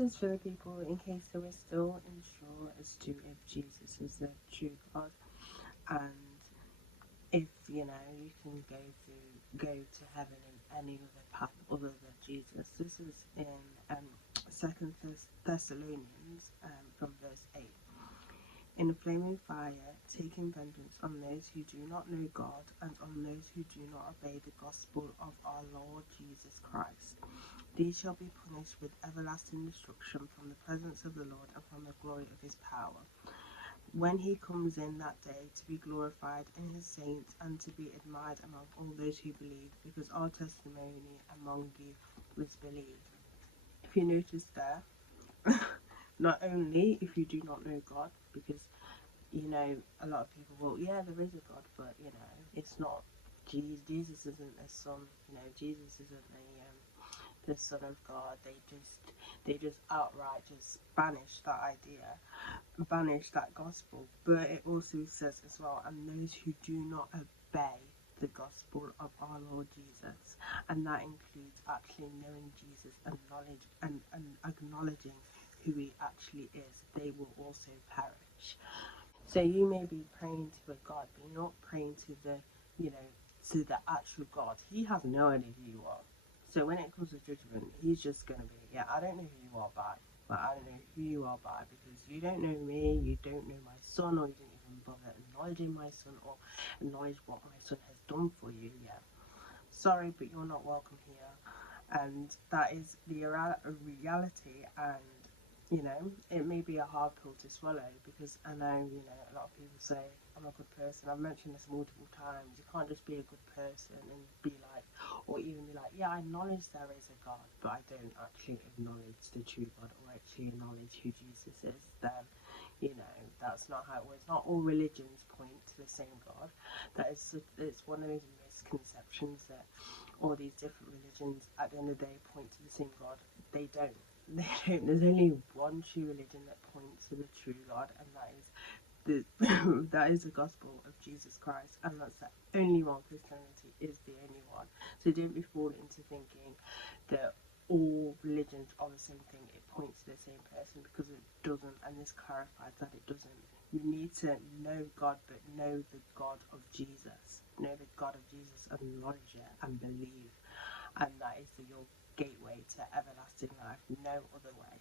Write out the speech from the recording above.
says for the people, in case they were still unsure as to if Jesus is the true God, and if you can go to heaven in any other path other than Jesus. This is in Second Thessalonians from verse 8. In a flaming fire, taking vengeance on those who do not know God and on those who do not obey the gospel of our Lord Jesus Christ. These shall be punished with everlasting destruction from the presence of the Lord and from the glory of his power, when he comes in that day to be glorified in his saints and to be admired among all those who believe, because our testimony among you was believed. If you notice there, not only if you do not know God, because a lot of people, well, yeah, there is a God, but it's not Jesus isn't the son. Jesus isn't the son of God. They just outright just banish that idea, banish that gospel. But it also says as well, and those who do not obey the gospel of our Lord Jesus, and that includes actually knowing Jesus and knowledge and acknowledging who he actually is, they will also perish. So you may be praying to a God, but you're not praying to to the actual God. He has no idea who you are. So when it comes to judgment, he's just going to be, I don't know who you are by. Like, I don't know who you are by, because you don't know me, you don't know my son, or you didn't even bother acknowledging my son or acknowledge what my son has done for you yet. Sorry, but you're not welcome here. And that is the reality, and it may be a hard pill to swallow, because I know, a lot of people say, I'm a good person. I've mentioned this multiple times. You can't just be a good person and be like, or even be like, yeah, I acknowledge there is a God, but I don't actually acknowledge the true God, or actually acknowledge who Jesus is. Then, that's not how it works. Not all religions point to the same God. It's one of those misconceptions that all these different religions, at the end of the day, point to the same God. They don't. They don't. There's only one true religion that points to the true God, and that is the gospel of Jesus Christ, and that's the only one. Christianity is the only one. So don't be fooled into thinking that all religions are the same thing. It points to the same person, because it doesn't, and this clarifies that it doesn't. You need to know God, but know the God of Jesus. Know the God of Jesus, acknowledge it and believe, and that is your gateway to everlasting life. No other way.